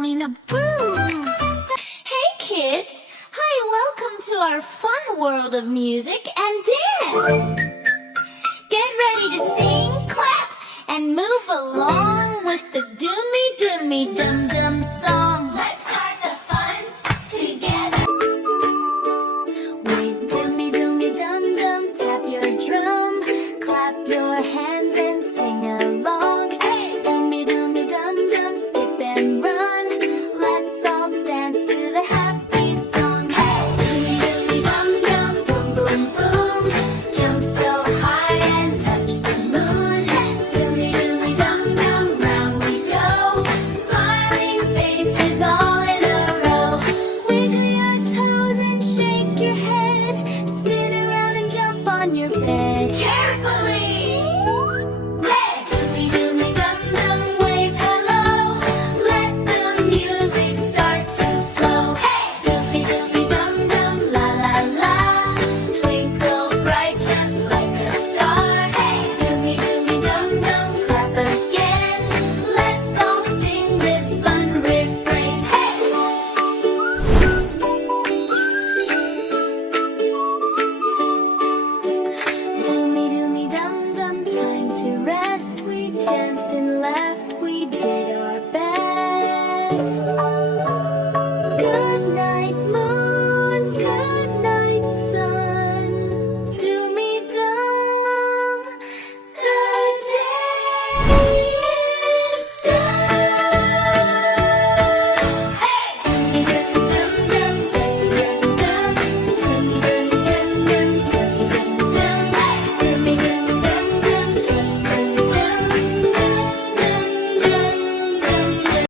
Felina Boo! Hey kids! Hi, welcome to our fun world of music and dance! Get ready to sing, clap, and move along with the Dumi Dumi Dum Dum song. Let's start the fun together! With Dumi Dumi Dum Dum, tap your drum, clap your hands and sing along. Hey! Dumi Dumi Dum Dum, skip and run. Let's all dance to the happy song. Hey! Dumi Dumi Dum Dum, boom boom boom. Jump so high and touch the moon. Hey! Dumi Dumi Dum Dum, round we go. Smiling faces all in a row. Wiggle your toes and shake your head. Spin around and jump on your bed. Carefully! Hey! Dumi Dumi Dum Dum, wave hello. Let the music start to flow. Hey! Dumi Dumi Dum Dum, la la la. Twinkle bright just like a star. Hey! Dumi Dumi Dum Dum, clap again. Let's all sing this fun refrain. Hey! Dumi Dumi Dum Dum, time to rest. We danced